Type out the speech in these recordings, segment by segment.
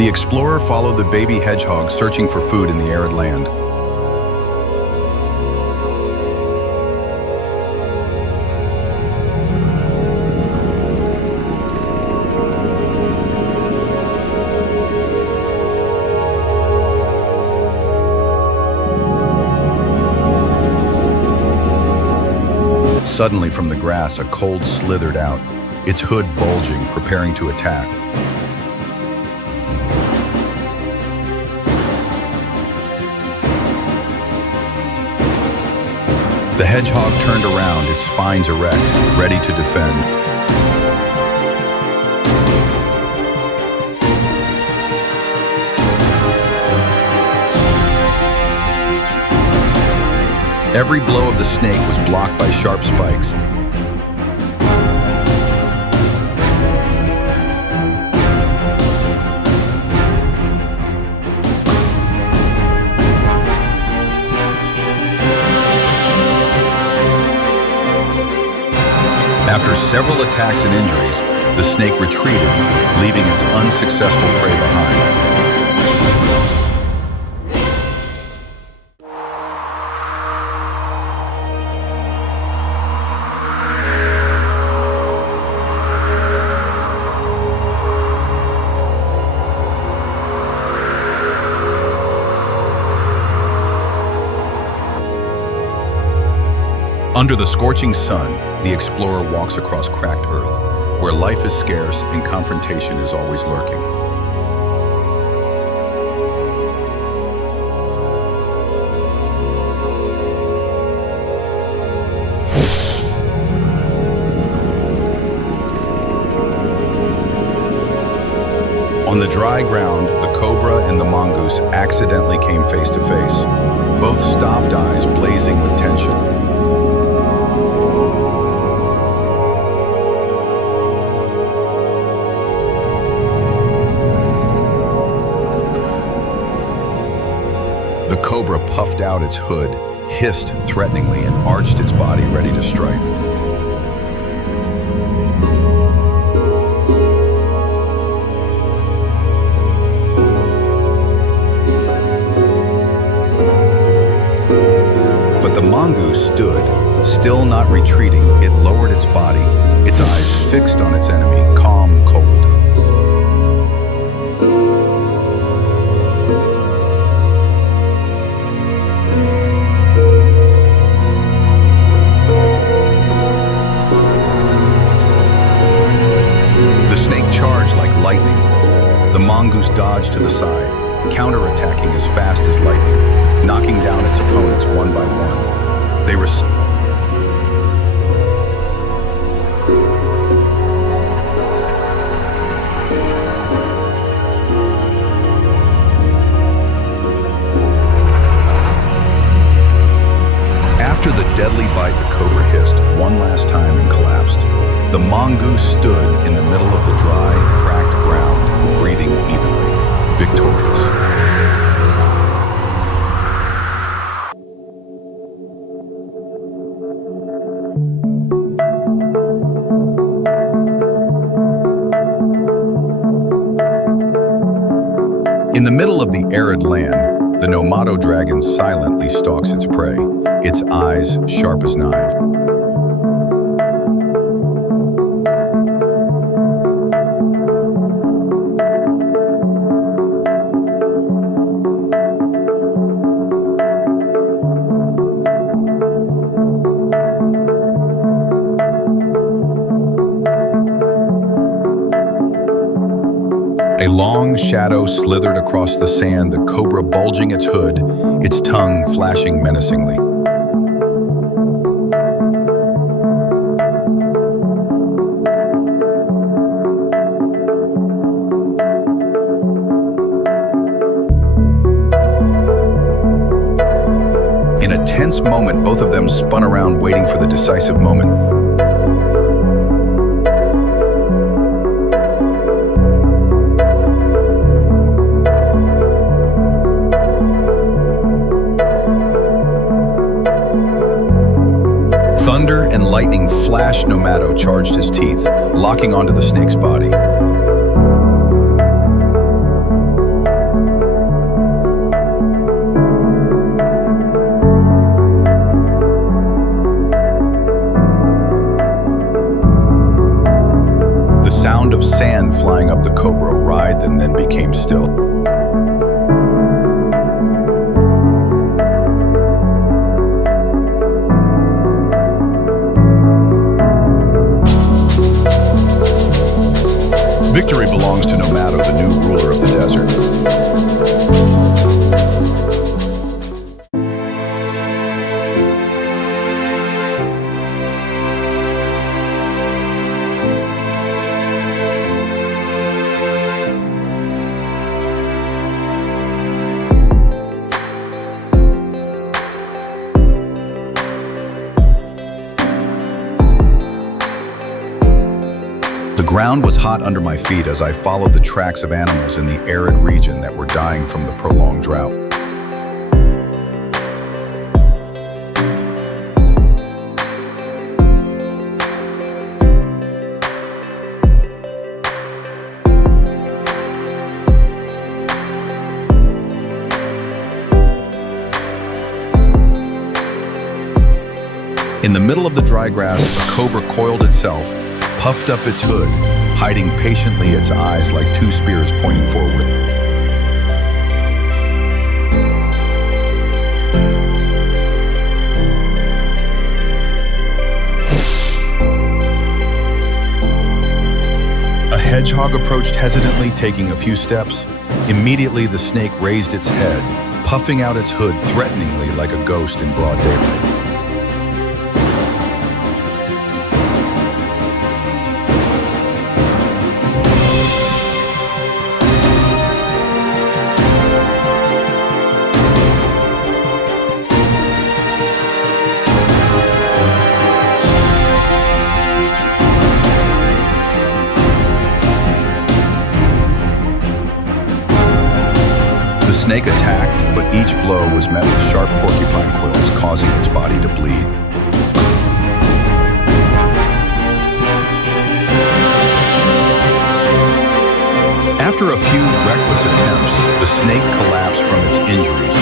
The explorer followed the baby hedgehog searching for food in the arid land. Suddenly from the grass, a cold slithered out, its hood bulging, preparing to attack. The hedgehog turned around, its spines erect, ready to defend. Every blow of the snake was blocked by sharp spikes. After several attacks and injuries, the snake retreated, leaving its unsuccessful prey behind. Under the scorching sun, the explorer walks across cracked earth, where life is scarce and confrontation is always lurking. On the dry ground, the cobra and the mongoose accidentally came face to face. Both stopped, eyes blazing with tension. The cobra puffed out its hood, hissed threateningly, and arched its body ready to strike. But the mongoose stood, still not retreating. It lowered its body, its eyes fixed on its enemy, calm, cold. Lightning. The mongoose dodged to the side, counterattacking as fast as lightning, knocking down its opponents one by one. They After the deadly bite, the cobra hissed one last time and collapsed. The mongoose stood in the middle of the dry, cracked ground, breathing evenly, victorious. In the middle of the arid land, the nomado dragon silently stalks its prey, its eyes sharp as knives. A long shadow slithered across the sand, the cobra bulging its hood, its tongue flashing menacingly. In a tense moment, both of them spun around, waiting for the decisive moment. Thunder and lightning flashed. Nomado charged his teeth, locking onto the snake's body. belongs to Nomado, the new ruler of the desert. The ground was hot under my feet as I followed the tracks of animals in the arid region that were dying from the prolonged drought. In the middle of the dry grass, a cobra coiled itself, puffed up its hood, hiding patiently its eyes like two spears pointing forward. A hedgehog approached hesitantly, taking a few steps. Immediately, the snake raised its head, puffing out its hood threateningly like a ghost in broad daylight. The snake attacked, but each blow was met with sharp porcupine quills, causing its body to bleed. After a few reckless attempts, the snake collapsed from its injuries,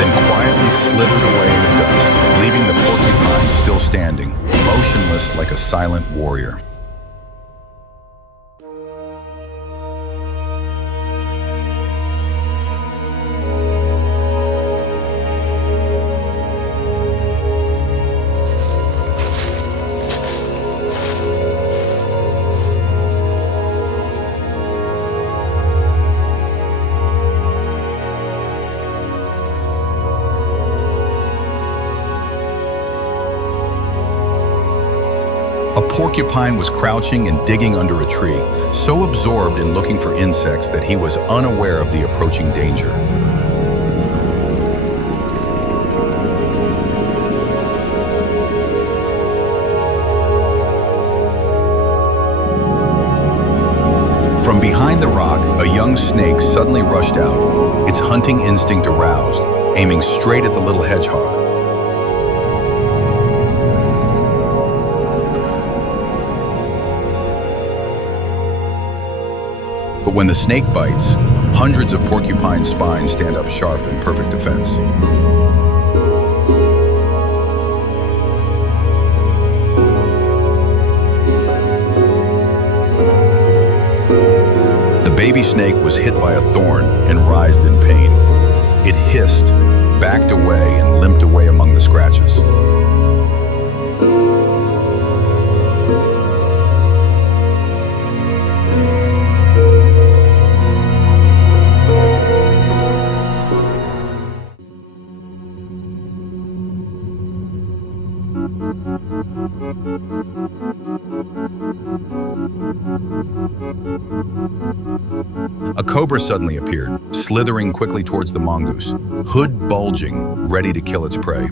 then quietly slithered away in the dust, leaving the porcupine still standing, motionless like a silent warrior. A porcupine was crouching and digging under a tree, so absorbed in looking for insects that he was unaware of the approaching danger. From behind the rock, a young snake suddenly rushed out, its hunting instinct aroused, aiming straight at the little hedgehog. But when the snake bites, hundreds of porcupine spines stand up sharp in perfect defense. The baby snake was hit by a thorn and writhed in pain. It hissed, backed away, and limped away among the scratches. A cobra suddenly appeared, slithering quickly towards the mongoose, hood bulging, ready to kill its prey.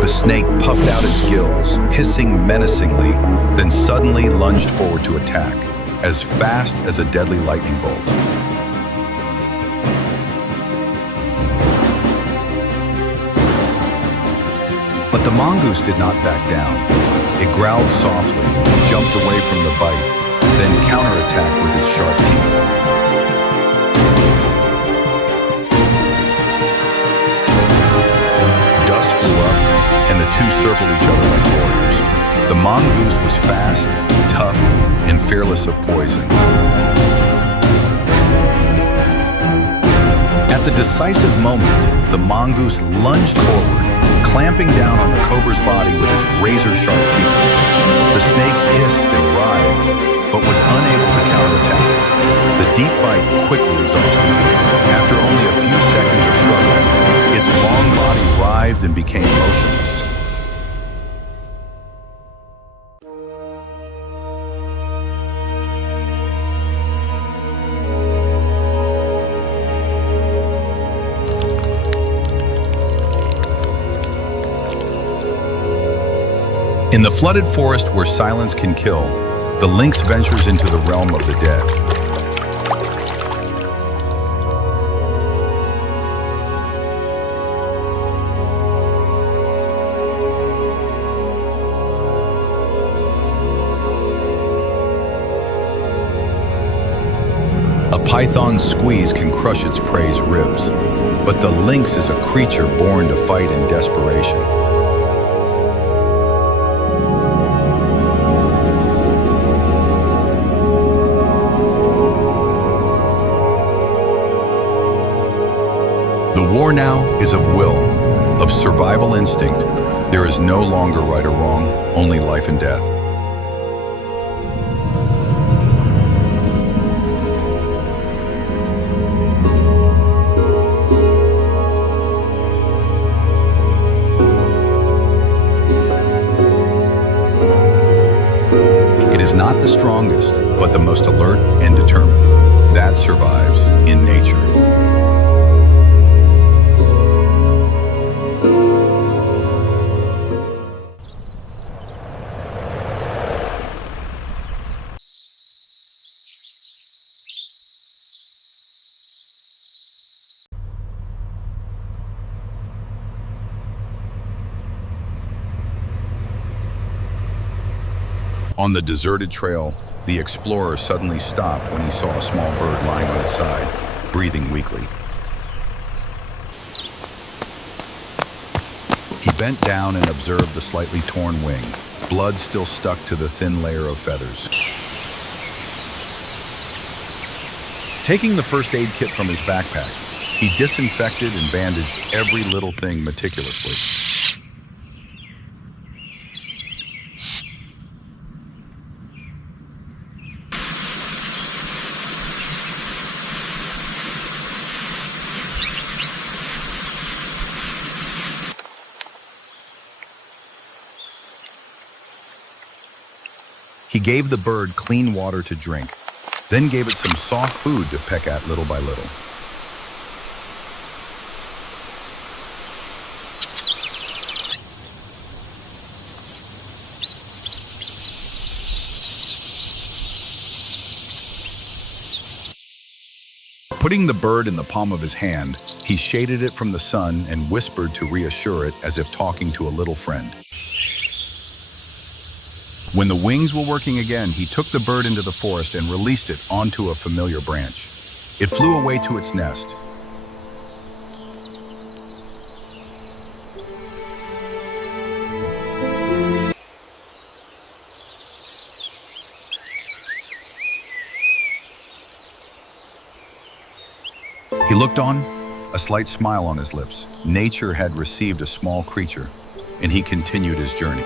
The snake puffed out its gills, hissing menacingly, then suddenly lunged forward to attack, as fast as a deadly lightning bolt. But the mongoose did not back down. It growled softly, jumped away from the bite, then counterattacked with its sharp teeth. Dust flew up, and the two circled each other like warriors. The mongoose was fast, tough, and fearless of poison. At the decisive moment, the mongoose lunged forward, clamping down on the cobra's body with its razor-sharp teeth. The snake hissed and writhed, but was unable to counterattack. The deep bite quickly exhausted it. After only a few seconds of struggling, its long body writhed and became motionless. In the flooded forest where silence can kill, the lynx ventures into the realm of the dead. A python's squeeze can crush its prey's ribs, but the lynx is a creature born to fight in desperation. The war now is of will, of survival instinct. There is no longer right or wrong, only life and death. It is not the strongest, but the most alert and determined. That survives in nature. On the deserted trail, the explorer suddenly stopped when he saw a small bird lying on its side, breathing weakly. He bent down and observed the slightly torn wing, blood still stuck to the thin layer of feathers. Taking the first aid kit from his backpack, he disinfected and bandaged every little thing meticulously. He gave the bird clean water to drink, then gave it some soft food to peck at little by little. Putting the bird in the palm of his hand, he shaded it from the sun and whispered to reassure it as if talking to a little friend. When the wings were working again, he took the bird into the forest and released it onto a familiar branch. It flew away to its nest. He looked on, a slight smile on his lips. Nature had received a small creature, and he continued his journey.